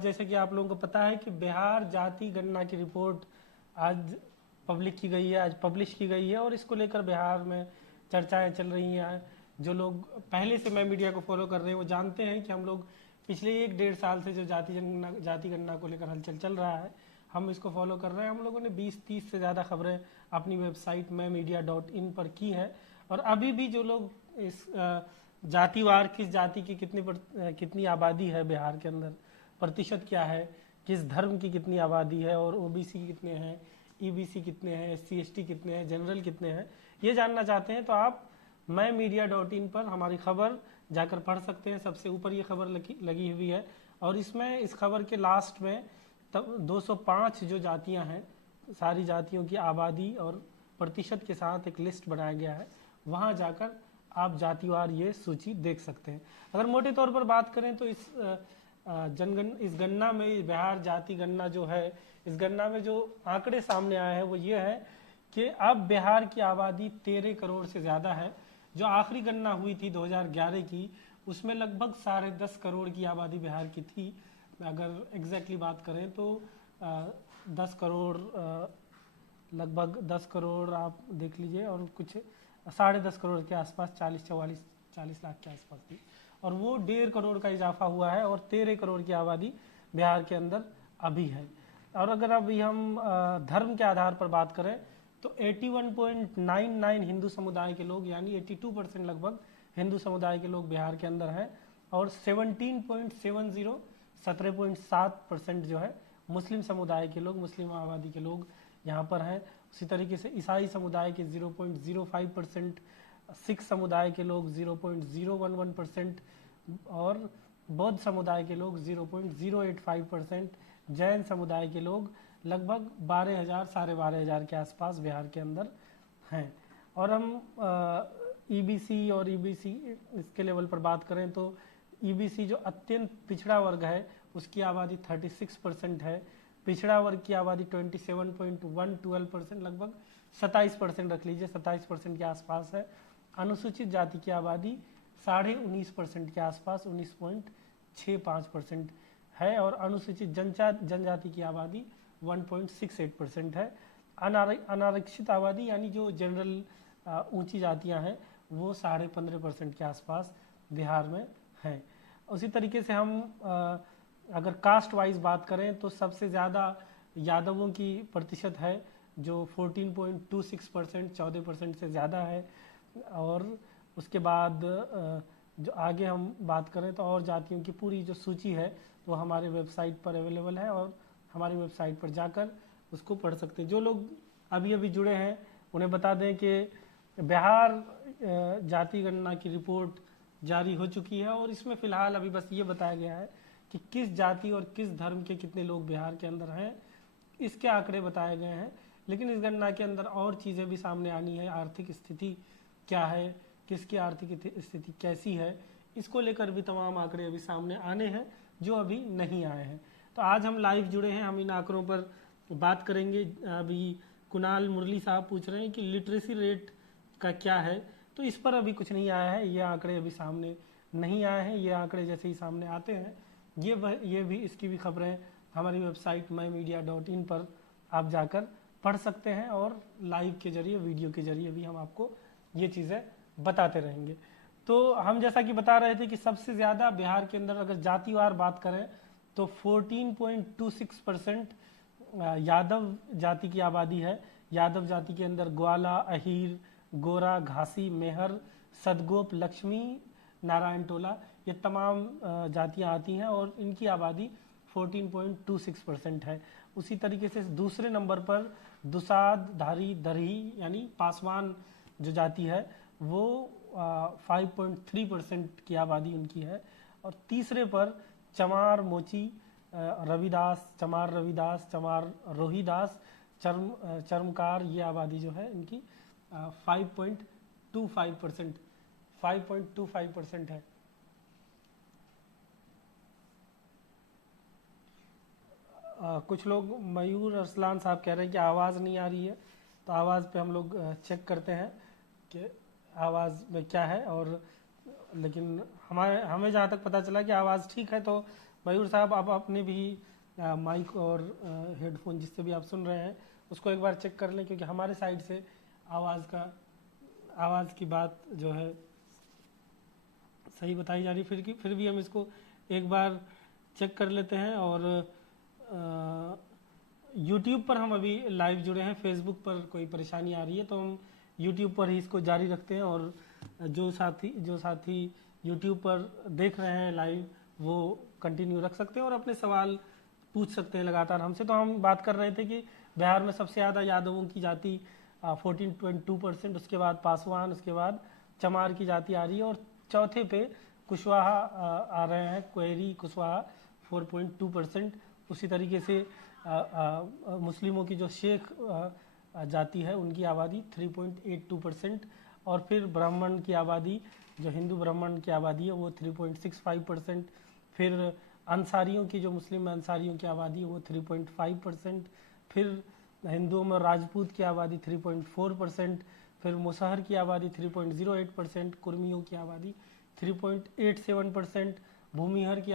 जैसे कि आप लोगों को पता है कि बिहार जाति गणना की रिपोर्ट आज पब्लिक की गई है, आज पब्लिश की गई है और इसको लेकर बिहार में चर्चाएं चल रही हैं। जो लोग पहले से मैं मीडिया को फॉलो कर रहे हैं वो जानते हैं कि हम लोग पिछले 1-1.5 साल से जो जाति गणना को लेकर हलचल चल रहा है, हम इसको फॉलो कर रहे हैं। हम लोगों ने 20-30 से ज़्यादा खबरें अपनी वेबसाइट में media.in पर की है। और अभी भी जो लोग इस जातिवार किस जाति की कितनी आबादी है बिहार के अंदर, प्रतिशत क्या है, किस धर्म की कितनी आबादी है और ओबीसी कितने हैं, ईबीसी कितने हैं, एससी एसटी कितने हैं, जनरल कितने हैं, ये जानना चाहते हैं तो आप मैं media.in पर हमारी खबर जाकर पढ़ सकते हैं। सबसे ऊपर ये खबर लगी हुई है और इसमें इस खबर के लास्ट में तब 205 जो जातियां हैं, सारी जातियों की आबादी और प्रतिशत के साथ एक लिस्ट बनाया गया है। वहां जाकर आप जातिवार ये सूची देख सकते हैं। अगर मोटे तौर पर बात करें तो इस गणना में, बिहार जाति गणना जो है, इस गणना में जो आंकड़े सामने आए हैं वो ये है कि अब बिहार की आबादी 13 करोड़ से ज़्यादा है। जो आखिरी गणना हुई थी 2011 की, उसमें लगभग 10.5 करोड़ की आबादी बिहार की थी। अगर एग्जैक्टली बात करें तो 10 करोड़, लगभग 10 करोड़ आप देख लीजिए और कुछ 10.5 करोड़ के आसपास, 40 लाख के आसपास थी और वो 1.5 करोड़ का इजाफा हुआ है और 13 करोड़ की आबादी बिहार के अंदर अभी है। और अगर अभी हम धर्म के आधार पर बात करें तो 81.99 हिंदू समुदाय के लोग, यानी 82% लगभग हिंदू समुदाय के लोग बिहार के अंदर हैं और 17.70 17.7% जो है मुस्लिम समुदाय के लोग, मुस्लिम आबादी के लोग यहाँ पर हैं। उसी तरीके से ईसाई समुदाय के 0.05%, सिख समुदाय के लोग 0.011% और बौद्ध समुदाय के लोग 0.085%, जैन समुदाय के लोग लगभग 12,000 12,500 के आसपास बिहार के अंदर हैं। और हम ईबीसी और ईबीसी इसके लेवल पर बात करें तो ईबीसी जो अत्यंत पिछड़ा वर्ग है उसकी आबादी 36% है। पिछड़ा वर्ग की आबादी 27.112%, लगभग 27% रख लीजिए, 27% के आसपास है। अनुसूचित जाति की आबादी 19.5% के आसपास, 19.65% है और अनुसूचित जनजाति की आबादी 1.68% है। अनारक्षित आबादी यानी जो जनरल ऊंची जातियां हैं वो 15.5% के आसपास बिहार में हैं। उसी तरीके से हम अगर कास्ट वाइज बात करें तो सबसे ज़्यादा यादवों की प्रतिशत है जो 14.26%, 14% से ज़्यादा है। और उसके बाद जो आगे हम बात करें तो और जातियों की पूरी जो सूची है वो हमारे वेबसाइट पर अवेलेबल है और हमारी वेबसाइट पर जाकर उसको पढ़ सकते हैं। जो लोग अभी अभी जुड़े हैं उन्हें बता दें कि बिहार जाति गणना की रिपोर्ट जारी हो चुकी है और इसमें फ़िलहाल अभी बस ये बताया गया है कि किस जाति और किस धर्म के कितने लोग बिहार के अंदर हैं, इसके आंकड़े बताए गए हैं। लेकिन इस गणना के अंदर और चीज़ें भी सामने आनी है। आर्थिक स्थिति क्या है, किसकी आर्थिक स्थिति कैसी है, इसको लेकर भी तमाम आंकड़े अभी सामने आने हैं जो अभी नहीं आए हैं। तो आज हम लाइव जुड़े हैं, हम इन आंकड़ों पर बात करेंगे। अभी कुणाल मुरली साहब पूछ रहे हैं कि लिटरेसी रेट का क्या है, तो इस पर अभी कुछ नहीं आया है, ये आंकड़े अभी सामने नहीं आए हैं। ये आंकड़े जैसे ही सामने आते हैं ये भी इसकी भी खबरें हमारी वेबसाइट mymedia.in पर आप जाकर पढ़ सकते हैं और लाइव के जरिए, वीडियो के जरिए भी हम आपको ये चीज़ें बताते रहेंगे। तो हम जैसा कि बता रहे थे कि सबसे ज़्यादा बिहार के अंदर अगर जातिवार बात करें तो 14.26% यादव जाति की आबादी है। यादव जाति के अंदर ग्वाला, अहीर, गोरा, घासी, मेहर, सदगोप, लक्ष्मी नारायण टोला, ये तमाम जातियां आती हैं और इनकी आबादी 14.26% है। उसी तरीके से दूसरे नंबर पर दुसाध, धारी, दरही यानी पासवान जो जाति है वो 5.3% की आबादी उनकी है। और तीसरे पर चमार, मोची, रविदास, चमार रविदास, चमार रोहिदास, चर्मकार, ये आबादी जो है इनकी 5.25% है। कुछ लोग, मयूर अरसलान साहब कह रहे हैं कि आवाज़ नहीं आ रही है, तो आवाज़ पे हम लोग चेक करते हैं कि आवाज़ में क्या है। और लेकिन हमें जहाँ तक पता चला कि आवाज़ ठीक है, तो मयूर साहब, आप अपने भी माइक और हेडफोन जिससे भी आप सुन रहे हैं उसको एक बार चेक कर लें, क्योंकि हमारे साइड से आवाज़ की बात जो है सही बताई जा रही है। फिर भी हम इसको एक बार चेक कर लेते हैं। और यूट्यूब पर हम अभी लाइव जुड़े हैं, फेसबुक पर कोई परेशानी आ रही है तो हम यूट्यूब पर ही इसको जारी रखते हैं। और जो साथी यूट्यूब पर देख रहे हैं लाइव वो कंटिन्यू रख सकते हैं और अपने सवाल पूछ सकते हैं लगातार हमसे। तो हम बात कर रहे थे कि बिहार में सबसे ज़्यादा यादवों की जाति 14.2%, उसके बाद पासवान, उसके बाद चमार की जाति आ रही है, और चौथे पे कुशवाहा आ रहे हैं, क्वेरी कुशवाहा 4.2%। उसी तरीके से मुस्लिमों की जो शेख जाति है उनकी आबादी 3.82%, और फिर ब्राह्मण की आबादी, जो हिंदू ब्राह्मण की आबादी है वो 3.65%। फिर अंसारियों की, जो मुस्लिम अंसारियों की आबादी है वो 3.5%। फिर हिंदुओं में राजपूत की आबादी 3.4%। फिर मुसहर की आबादी 3.08%, कुर्मियों की आबादी 3.87%, भूमिहार की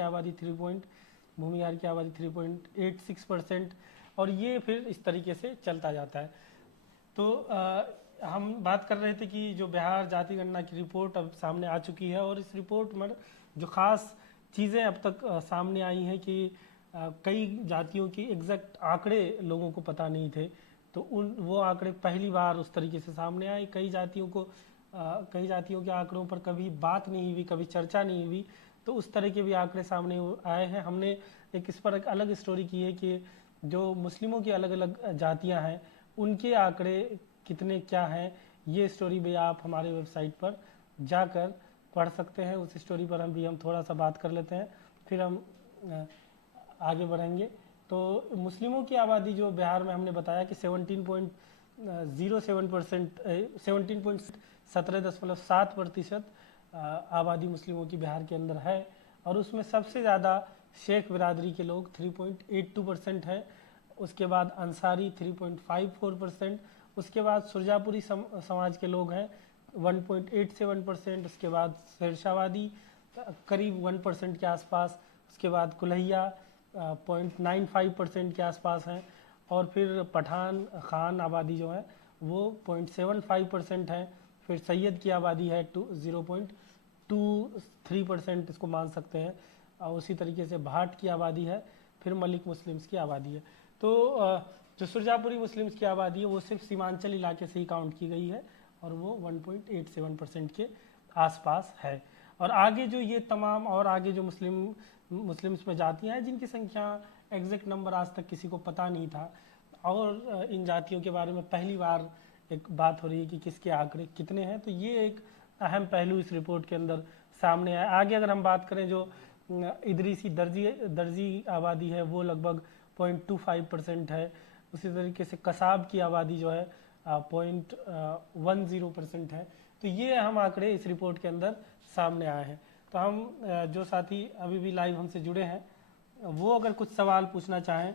आबादी 3.86%, और ये फिर इस तरीके से चलता जाता है। तो हम बात कर रहे थे कि जो बिहार जाति गणना की रिपोर्ट अब सामने आ चुकी है, और इस रिपोर्ट में जो ख़ास चीज़ें अब तक सामने आई हैं कि कई जातियों की एग्जैक्ट आंकड़े लोगों को पता नहीं थे, तो वो आंकड़े पहली बार उस तरीके से सामने आए। कई जातियों के आंकड़ों पर कभी बात नहीं हुई, कभी चर्चा नहीं हुई, तो उस तरह के भी आंकड़े सामने आए हैं। हमने इस पर एक अलग स्टोरी की है कि जो मुस्लिमों की अलग अलग जातियां हैं उनके आंकड़े कितने क्या हैं, ये स्टोरी भी आप हमारे वेबसाइट पर जाकर पढ़ सकते हैं। उस स्टोरी पर हम थोड़ा सा बात कर लेते हैं, फिर हम आगे बढ़ेंगे। तो मुस्लिमों की आबादी जो बिहार में हमने बताया कि 17.07%, 17.7% आबादी मुस्लिमों की बिहार के अंदर है, और उसमें सबसे ज़्यादा शेख बिरादरी के लोग 3.82% हैं। उसके बाद अंसारी 3.54%, उसके बाद सुरजापुरी समाज के लोग हैं 1.87%, उसके बाद शेरशाहवादी करीब 1% के आसपास, उसके बाद कुल्हैया 0.95% के आसपास हैं, और फिर पठान खान आबादी जो है वो 0.75% है। फिर सैयद की आबादी है 0.23%, इसको मान सकते हैं, और उसी तरीके से भाट की आबादी है, फिर मलिक मुस्लिम्स की आबादी है। तो जो सुरजापुरी मुस्लिम्स की आबादी है वो सिर्फ सीमांचल इलाके से ही काउंट की गई है, और वो 1.87% के आसपास है। और आगे जो ये तमाम और आगे जो मुस्लिम्स में जातियाँ हैं जिनकी संख्या एग्जैक्ट नंबर आज तक किसी को पता नहीं था, और इन जातियों के बारे में पहली बार एक बात हो रही है कि किसके आंकड़े कितने हैं, तो ये एक अहम पहलू इस रिपोर्ट के अंदर सामने आया। आगे अगर हम बात करें, जो इदरीसी दर्जी आबादी है वो लगभग 0.25% है। उसी तरीके से कसाब की आबादी जो है 0.10% है। तो ये अहम आंकड़े इस रिपोर्ट के अंदर सामने आए हैं। तो हम जो साथी अभी भी लाइव हमसे जुड़े हैं वो अगर कुछ सवाल पूछना चाहें,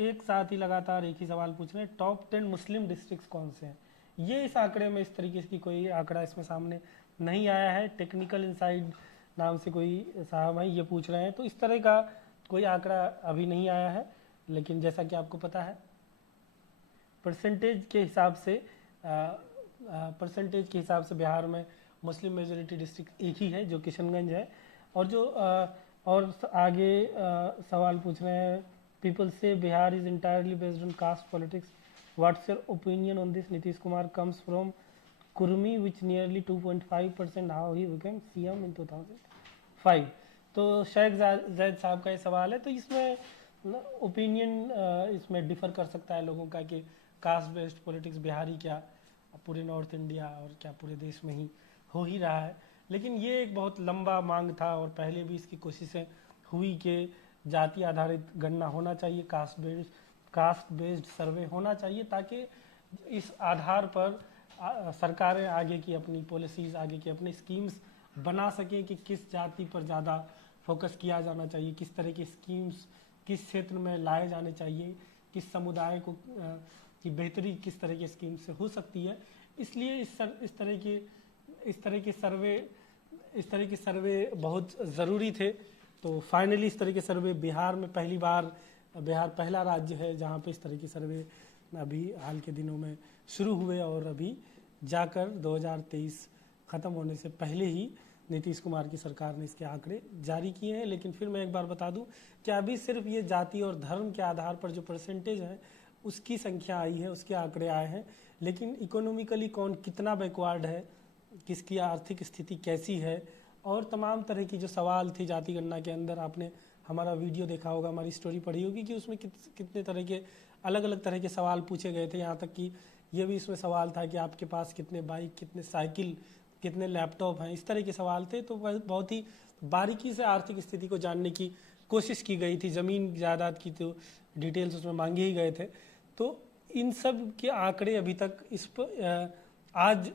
एक साथ ही लगातार एक ही सवाल पूछ रहे हैं, टॉप 10 मुस्लिम डिस्ट्रिक्ट्स कौन से हैं। ये इस आंकड़े में इस तरीके की कोई आंकड़ा इसमें सामने नहीं आया है। टेक्निकल इनसाइड नाम से कोई साहब हैं ये पूछ रहे हैं, तो इस तरह का कोई आंकड़ा अभी नहीं आया है। लेकिन जैसा कि आपको पता है परसेंटेज के हिसाब से बिहार में मुस्लिम मेजोरिटी डिस्ट्रिक्ट एक ही है जो किशनगंज है। और जो और आगे सवाल पूछ रहे हैं, people say Bihar is entirely based on caste politics, what's your opinion on this, Nitish Kumar comes from Kurmi which nearly 2.5%, how he became CM in 2005। तो शेख जैद साहब का ये सवाल है। तो इसमें ओपिनियन इसमें डिफर कर सकता है लोगों का कि कास्ट बेस्ड पॉलिटिक्स बिहारी क्या पूरे नॉर्थ इंडिया और क्या पूरे देश में ही हो ही रहा है। लेकिन ये एक बहुत लंबा मांग था, और पहले भी इसकी कोशिशें हुई कि जाति आधारित गणना होना चाहिए, कास्ट बेस्ड सर्वे होना चाहिए, ताकि इस आधार पर सरकारें आगे की अपनी पॉलिसीज़, आगे की अपनी स्कीम्स बना सकें कि किस जाति पर ज़्यादा फोकस किया जाना चाहिए, किस तरह की स्कीम्स किस क्षेत्र में लाए जाने चाहिए, किस समुदाय को की बेहतरी किस तरह की स्कीम से हो सकती है। इसलिए इस तरह के सर्वे इस तरह के सर्वे बहुत ज़रूरी थे। तो फाइनली इस तरह के सर्वे बिहार में पहली बार, बिहार पहला राज्य है जहाँ पे इस तरह के सर्वे अभी हाल के दिनों में शुरू हुए और अभी जाकर 2023 ख़त्म होने से पहले ही नीतीश कुमार की सरकार ने इसके आंकड़े जारी किए हैं। लेकिन फिर मैं एक बार बता दूं कि अभी सिर्फ ये जाति और धर्म के आधार पर जो परसेंटेज है उसकी संख्या आई है, उसके आंकड़े आए हैं। लेकिन इकोनॉमिकली कौन कितना बैकवर्ड है, किसकी आर्थिक स्थिति कैसी है, और तमाम तरह की जो सवाल थी जाति गणना के अंदर, आपने हमारा वीडियो देखा होगा, हमारी स्टोरी पढ़ी होगी कि उसमें कितने तरह के अलग अलग तरह के सवाल पूछे गए थे। यहाँ तक कि ये भी इसमें सवाल था कि आपके पास कितने बाइक, कितने साइकिल, कितने लैपटॉप हैं, इस तरह के सवाल थे। तो बहुत ही बारीकी से आर्थिक स्थिति को जानने की कोशिश की गई थी। ज़मीन जायदाद की तो डिटेल्स उसमें मांगे ही गए थे। तो इन सब के आंकड़े अभी तक इस पर आज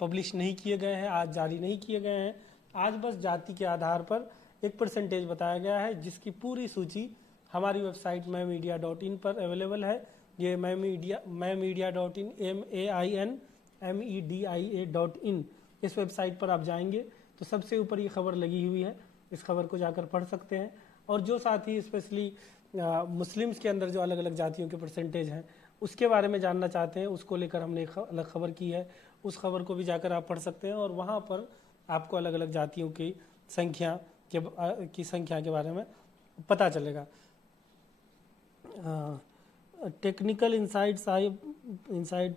पब्लिश नहीं किए गए हैं, आज जारी नहीं किए गए हैं। आज बस जाति के आधार पर एक परसेंटेज बताया गया है, जिसकी पूरी सूची हमारी वेबसाइट mymedia.in पर अवेलेबल है। ये mymedia.in MAINMEDIA.in इस वेबसाइट पर आप जाएंगे तो सबसे ऊपर ये खबर लगी हुई है, इस खबर को जाकर पढ़ सकते हैं। और जो साथी स्पेशली मुस्लिम्स के अंदर जो अलग अलग जातियों के परसेंटेज हैं उसके बारे में जानना चाहते हैं, उसको लेकर हमने एक अलग खबर की है, उस खबर को भी जाकर आप पढ़ सकते हैं। और वहाँ पर आपको अलग अलग जातियों की संख्या के बारे में पता चलेगा। टेक्निकल इंसाइट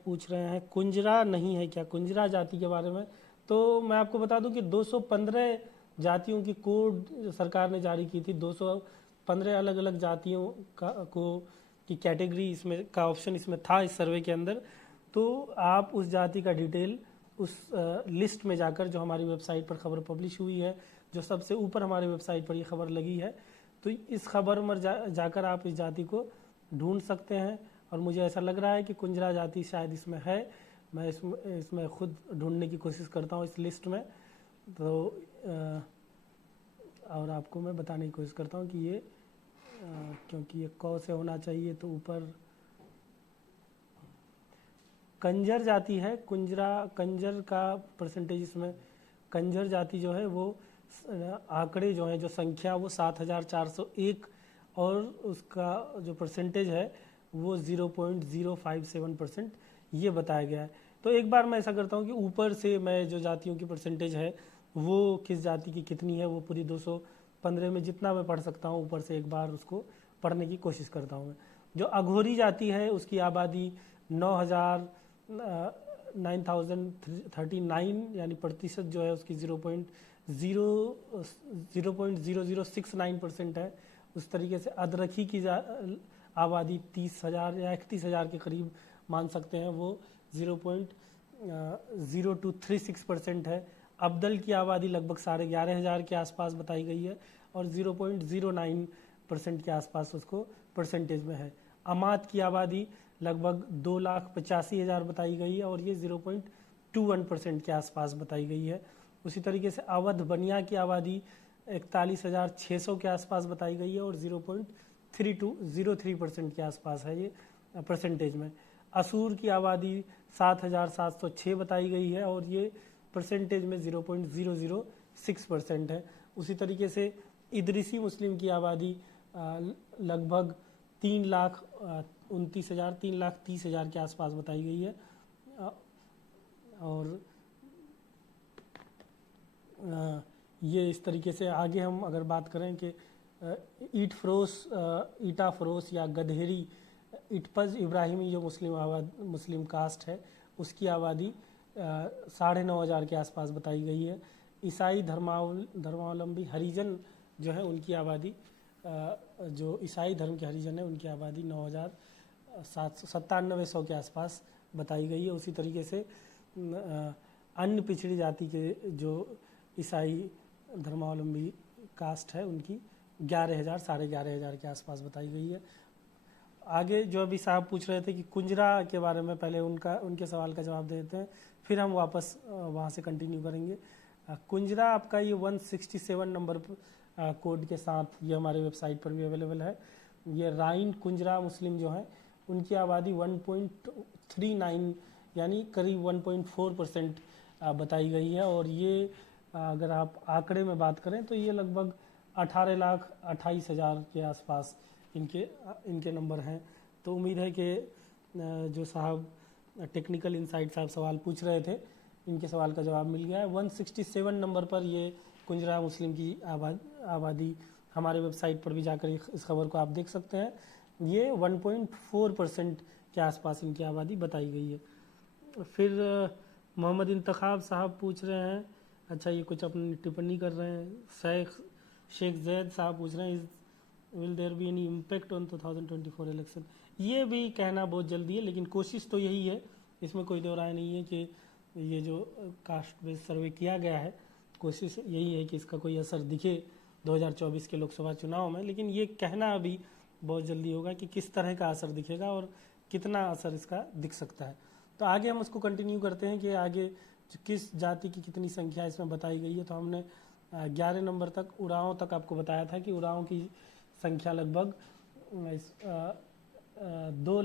पूछ रहे हैं कुंजरा नहीं है क्या, कुंजरा जाति के बारे में। तो मैं आपको बता दूं कि 215 जातियों की कोड सरकार ने जारी की थी। 215 अलग अलग जातियों की कैटेगरी इसमें का ऑप्शन इसमें था इस सर्वे के अंदर। तो आप उस जाति का डिटेल उस लिस्ट में जाकर, जो हमारी वेबसाइट पर खबर पब्लिश हुई है, जो सबसे ऊपर हमारी वेबसाइट पर ये खबर लगी है, तो इस खबर में जाकर आप इस जाति को ढूंढ सकते हैं। और मुझे ऐसा लग रहा है कि कुंजरा जाति शायद इसमें है। मैं इसमें खुद ढूंढने की कोशिश करता हूँ इस लिस्ट में। तो और आपको मैं बताने की कोशिश करता हूँ कि ये क्योंकि ये क से होना चाहिए, तो ऊपर कंजर जाति है। कंजर का परसेंटेज इसमें, कंजर जाति जो है वो आंकड़े जो हैं, जो संख्या वो 7401 और उसका जो परसेंटेज है वो 0.057% ये बताया गया है। तो एक बार मैं ऐसा करता हूँ कि ऊपर से मैं जो जातियों की परसेंटेज है वो किस जाति की कितनी है वो पूरी 215 में जितना मैं पढ़ सकता हूँ ऊपर से एक बार उसको पढ़ने की कोशिश करता हूँ मैं। जो अघोरी जाति है उसकी आबादी 9,039 यानी प्रतिशत जो है उसकी 0.0069% है। उस तरीके से अदरखी की आबादी 30,000 या 31,000 के करीब मान सकते हैं, वो 0.0236% है। अब्दल की आबादी लगभग 11,500 के आसपास बताई गई है और 0.09% के आसपास उसको परसेंटेज में है। अमात की आबादी लगभग 2,85,000 बताई गई है और ये 0.21% के आसपास बताई गई है। उसी तरीके से अवध बनिया की आबादी 41,600 के आसपास बताई गई है और 0.03% के आसपास है ये परसेंटेज में। असूर की आबादी 7,706 बताई गई है और ये परसेंटेज में 0.006% है। उसी तरीके से इदरिसी मुस्लिम की आबादी लगभग 3,30,000 के आसपास बताई गई है। और ये इस तरीके से आगे हम अगर बात करें कि ईटा फरोस या गधेरी इटपज इब्राहिमी जो मुस्लिम कास्ट है उसकी आबादी 9,500 के आसपास बताई गई है। ईसाई धर्मावलंबी हरिजन जो है उनकी आबादी, जो ईसाई धर्म के हरिजन है उनकी आबादी 9,9700 के आसपास बताई गई है। उसी तरीके से अन्य पिछड़ी जाति के जो ईसाई धर्मावलंबी कास्ट है उनकी 11,000 11,500 के आसपास बताई गई है। आगे जो अभी साहब पूछ रहे थे कि कुंजरा के बारे में, पहले उनके सवाल का जवाब देते हैं, फिर हम वापस वहाँ से कंटिन्यू करेंगे। कुंजरा आपका ये 167 नंबर कोड के साथ ये हमारे वेबसाइट पर भी अवेलेबल है। ये राइन कुंजरा मुस्लिम जो हैं उनकी आबादी 1.39 यानी करीब 1.4% बताई गई है और ये अगर आप आंकड़े में बात करें तो ये लगभग 18,28,000 के आसपास इनके नंबर हैं। तो उम्मीद है कि जो साहब टेक्निकल इनसाइट साहब सवाल पूछ रहे थे, इनके सवाल का जवाब मिल गया है। 167 नंबर पर ये कुंजरा मुस्लिम की आबादी, हमारे वेबसाइट पर भी जाकर इस खबर को आप देख सकते हैं। ये 1.4% के आसपास इनकी आबादी बताई गई है। फिर मोहम्मद इंतखाब साहब पूछ रहे हैं, अच्छा ये कुछ अपनी टिप्पणी कर रहे हैं। शेख जैद साहब पूछ रहे हैं, will there be any impact on 2024 election. ये भी कहना बहुत जल्दी है, लेकिन कोशिश तो यही है, इसमें कोई दो राय नहीं है कि ये जो कास्ट बेस्ड सर्वे किया गया है, कोशिश यही है कि इसका कोई असर दिखे 2024 के लोकसभा चुनाव में। लेकिन ये कहना अभी बहुत जल्दी होगा कि किस तरह का असर दिखेगा और कितना असर इसका दिख सकता है। तो आगे हम उसको कंटिन्यू करते हैं कि आगे किस जाति की कितनी संख्या इसमें बताई गई है। तो हमने 11 नंबर तक उरांव तक आपको बताया था कि उरांव की संख्या लगभग 2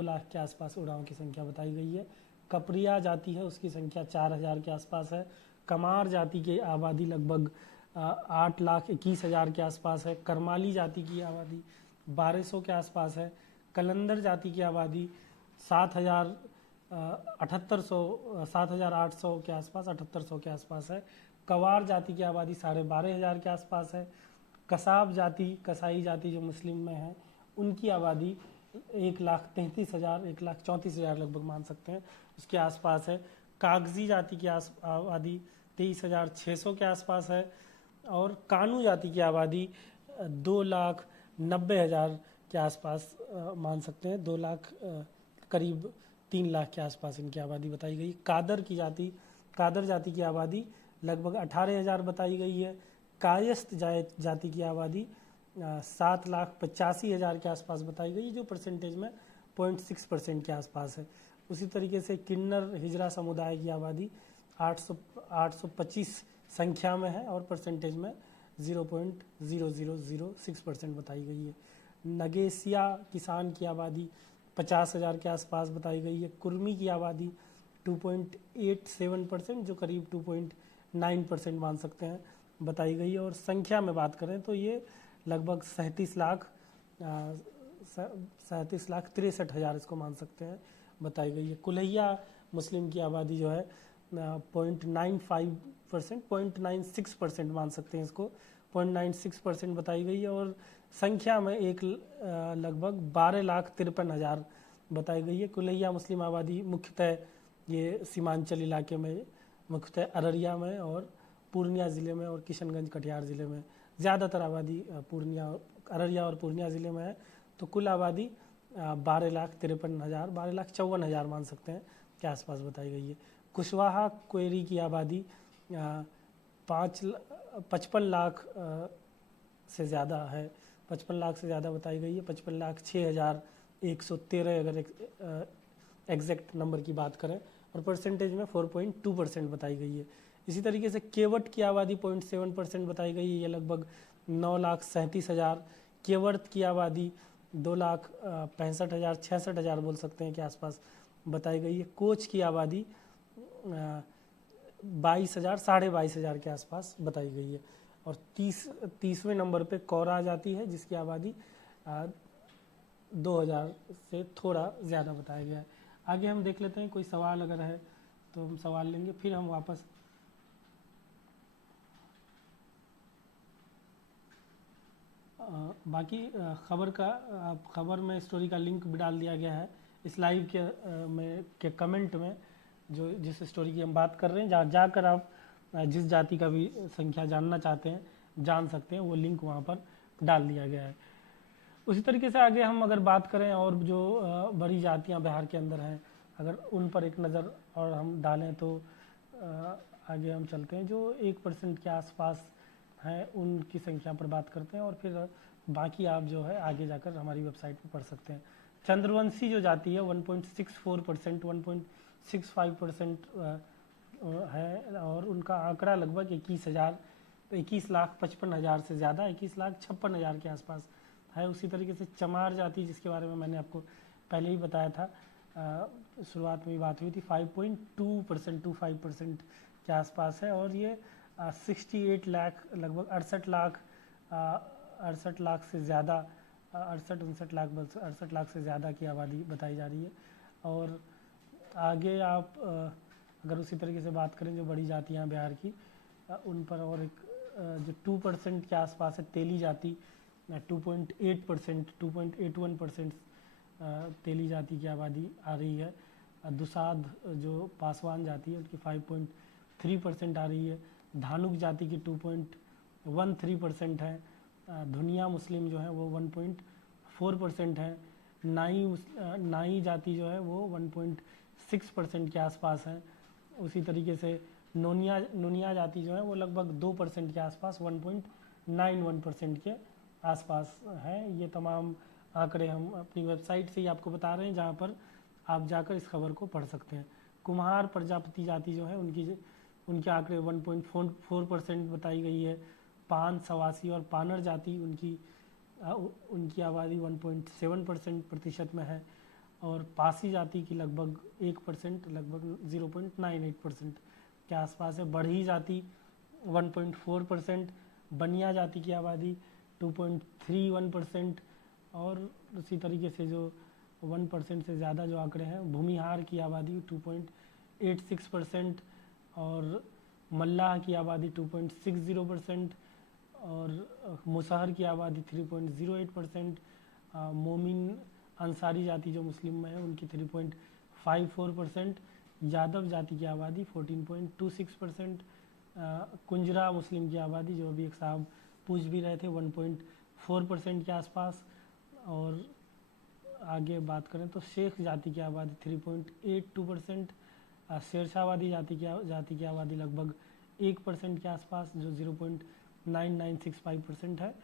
लाख के आसपास उरांव की संख्या बताई गई है। कपरिया जाति है, उसकी संख्या 4,000 के आसपास है। कमार जाति की आबादी लगभग 8,21,000 के आसपास है। करमाली जाति की आबादी 1,200 के आसपास है। कलंदर जाति की आबादी 7,800 के आसपास, 7,800 के आसपास है। कवार जाति की आबादी 12,500 के आसपास है। कसाब जाति, कसाई जाति जो मुस्लिम में है, उनकी आबादी 1,33,000, 1,34,000 लगभग मान सकते हैं, उसके आसपास है। कागजी जाति की आबादी 23,600 के आसपास है। और कानू जाति की आबादी 2,90,000 के आसपास मान सकते हैं। 2 लाख करीब 3 लाख के आसपास इनकी आबादी बताई गई। कादर जाति की आबादी लगभग 18,000 बताई गई है। कायस्थ जाति की आबादी 7,85,000 के आसपास बताई गई, जो परसेंटेज में 0.6% के आसपास है। उसी तरीके से किन्नर हिजरा समुदाय की आबादी 825 संख्या में है और परसेंटेज में 0.0006% बताई गई है। नगेसिया किसान की आबादी 50,000 के आसपास बताई गई है। कुर्मी की आबादी 2.87%, जो करीब 2.9% मान सकते हैं, बताई गई है। और संख्या में बात करें तो ये लगभग 37,63,000 इसको मान सकते हैं, बताई गई है। कुल्हिया मुस्लिम की आबादी जो है 0.95%, 0.96% मान सकते हैं इसको, 0.96% बताई गई है। और संख्या में लगभग 12,53,000 बताई गई है। कुल्हिया मुस्लिम आबादी मुख्यतः ये सीमांचल इलाके में, मुख्यतः अररिया में और पूर्णिया ज़िले में और किशनगंज कटिहार ज़िले में ज़्यादातर आबादी अररिया और पूर्णिया ज़िले में है। तो कुल आबादी 12,53,000, 12,54,000 मान सकते हैं के आसपास बताई गई है। कुशवाहा कोयरी की आबादी 55 लाख से ज़्यादा है, 55 लाख से ज़्यादा बताई गई है। 55,06,113 अगर एग्जैक्ट नंबर की बात करें, और परसेंटेज में 4.2% बताई गई है। इसी तरीके से केवट की आबादी 0.7% बताई गई है, ये लगभग 9,37,000। केवर्त की आबादी 2,65,000, 66,000 बोल सकते हैं के आसपास बताई गई है। कोच की आबादी 22,000, 22,500 के आसपास बताई गई है। और 30वें नंबर पे कौरा जाति है, जिसकी आबादी 2,000 से थोड़ा ज़्यादा बताया गया है। आगे हम देख लेते हैं, कोई सवाल अगर है तो हम सवाल लेंगे, फिर हम वापस बाकी खबर में स्टोरी का लिंक भी डाल दिया गया है इस लाइव के कमेंट में, जो जिस स्टोरी की हम बात कर रहे हैं, जहाँ जाकर आप जिस जाति का भी संख्या जानना चाहते हैं जान सकते हैं, वो लिंक वहाँ पर डाल दिया गया है। उसी तरीके से आगे हम अगर बात करें और जो बड़ी जातियाँ बिहार के अंदर हैं, अगर उन पर एक नज़र और हम डालें तो आगे हम चलते हैं। जो 1% के आसपास हैं उनकी संख्या पर बात करते हैं, और फिर बाकी आप जो है आगे जाकर हमारी वेबसाइट पर पढ़ सकते हैं। चंद्रवंशी जो जाति है 1.64%, 1.65% है, और उनका आंकड़ा लगभग 21,55,000 से ज़्यादा, 21,56,000 के आसपास है। उसी तरीके से चमार जाति, जिसके बारे में मैंने आपको पहले ही बताया था, शुरुआत में ही बात हुई थी, 5.2%, 25% के आसपास है, और ये 68 लाख, लगभग 68 लाख से ज़्यादा, 68 लाख से ज़्यादा की आबादी बताई जा रही है। और आगे आप अगर उसी तरीके से बात करें जो बड़ी जातियाँ हैं बिहार की, उन पर और एक जो 2% के आसपास है तेली जाति, 2.8%, 2.81% तेली जाति की आबादी आ रही है। दुसाध जो पासवान जाति है उनकी 5.3% आ रही है। धानुक जाति की 2.13% है। धुनिया मुस्लिम जो है वो 1.4% है। नाई जाति जो है वो 1.6% के आसपास है। उसी तरीके से नोनिया जाति जो है वो लगभग 2% के आसपास, 1.91% के आसपास है। ये तमाम आंकड़े हम अपनी वेबसाइट से ही आपको बता रहे हैं, जहाँ पर आप जाकर इस खबर को पढ़ सकते हैं। कुम्हार प्रजापति जाति जो है उनके आंकड़े 1.4% बताई गई है। पान, सवासी और पानर जाति उनकी आबादी 1.7% में है। और पासी जाति की लगभग 1%, लगभग 0.98% के आसपास है। बढ़ी जाति 1.4%, बनिया जाति की आबादी 2.31%, और उसी तरीके से जो 1% से ज़्यादा जो आंकड़े हैं, भूमिहार की आबादी 2.86%, और मल्लाह की आबादी 2.60%, और मुसहर की आबादी 3.08%, मोमिन अंसारी जाति जो मुस्लिम में है उनकी 3.54%, यादव जाति की आबादी 14.26%, कुंजरा मुस्लिम की आबादी जो अभी एक साहब पूछ भी रहे थे 1.4% के आसपास। और आगे बात करें तो शेख जाति की आबादी 3.82%, शेरशाहवादी जाति की आबादी लगभग 1% के आसपास जो 0.9965% है,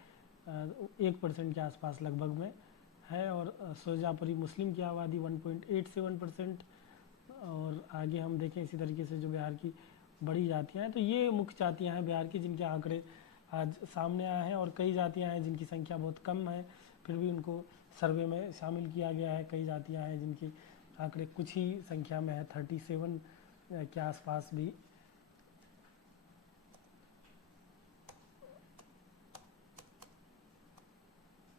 1% के आसपास लगभग में है। और सोजापुरी मुस्लिम की आबादी 1.87%। और आगे हम देखें इसी तरीके से जो बिहार की बड़ी जातियां हैं, तो ये मुख्य जातियां हैं बिहार की जिनके आंकड़े आज सामने आए हैं। और कई जातियां हैं जिनकी संख्या बहुत कम है, फिर भी उनको सर्वे में शामिल किया गया है। कई जातियां हैं जिनकी आंकड़े कुछ ही संख्या में है, 37 के आसपास भी।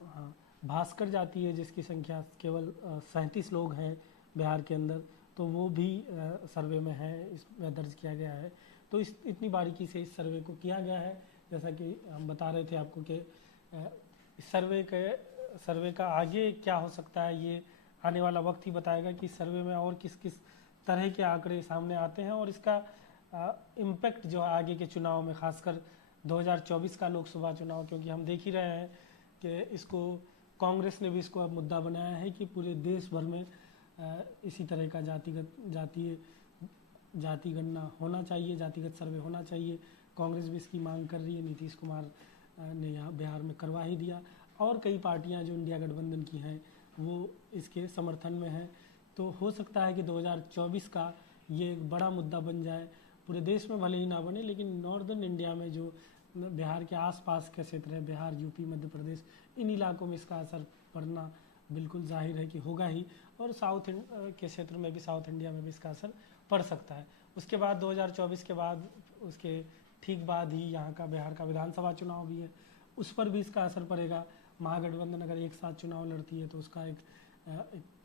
हाँ, भास्कर जाति है जिसकी संख्या केवल 37 लोग हैं बिहार के अंदर, तो वो भी सर्वे में है, इसमें दर्ज किया गया है। तो इतनी बारीकी से इस सर्वे को किया गया है। जैसा कि हम बता रहे थे आपको कि इस सर्वे का आगे क्या हो सकता है, ये आने वाला वक्त ही बताएगा कि सर्वे में और किस किस तरह के आंकड़े सामने आते हैं, और इसका इम्पैक्ट जो है आगे के चुनाव में, खासकर 2024 का लोकसभा चुनाव, क्योंकि हम देख ही रहे हैं कि इसको कांग्रेस ने भी इसको अब मुद्दा बनाया है कि पूरे देश भर में इसी तरह का जाति गणना होना चाहिए, जातिगत सर्वे होना चाहिए। कांग्रेस भी इसकी मांग कर रही है, नीतीश कुमार ने यहाँ बिहार में करवा ही दिया, और कई पार्टियां जो इंडिया गठबंधन की हैं वो इसके समर्थन में हैं। तो हो सकता है कि 2024 का ये एक बड़ा मुद्दा बन जाए। पूरे देश में भले ही ना बने, लेकिन नॉर्दर्न इंडिया में जो बिहार के आसपास के क्षेत्र है, बिहार, यूपी, मध्य प्रदेश, इन इलाकों में इसका असर पड़ना बिल्कुल जाहिर है कि होगा ही। और साउथ के क्षेत्र में भी, साउथ इंडिया में भी इसका असर पड़ सकता है। उसके बाद 2024 के बाद, उसके ठीक बाद ही यहाँ का बिहार का विधानसभा चुनाव भी है, उस पर भी इसका असर पड़ेगा। महागठबंधन अगर एक साथ चुनाव लड़ती है तो उसका एक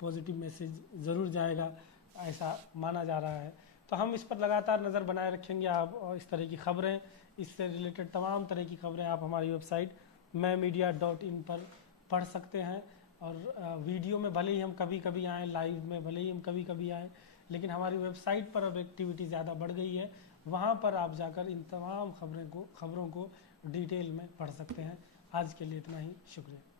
पॉजिटिव मैसेज ज़रूर जाएगा, ऐसा माना जा रहा है। तो हम इस पर लगातार नज़र बनाए रखेंगे। आप और इस तरह की खबरें, इससे रिलेटेड तमाम तरह की खबरें आप हमारी वेबसाइट mymedia.in पर पढ़ सकते हैं। और वीडियो में भले ही हम कभी कभी आएँ, लाइव में भले ही हम कभी कभी आएँ, लेकिन हमारी वेबसाइट पर अब एक्टिविटी ज़्यादा बढ़ गई है। वहाँ पर आप जाकर इन तमाम खबरों को डिटेल में पढ़ सकते हैं। आज के लिए इतना ही, शुक्रिया।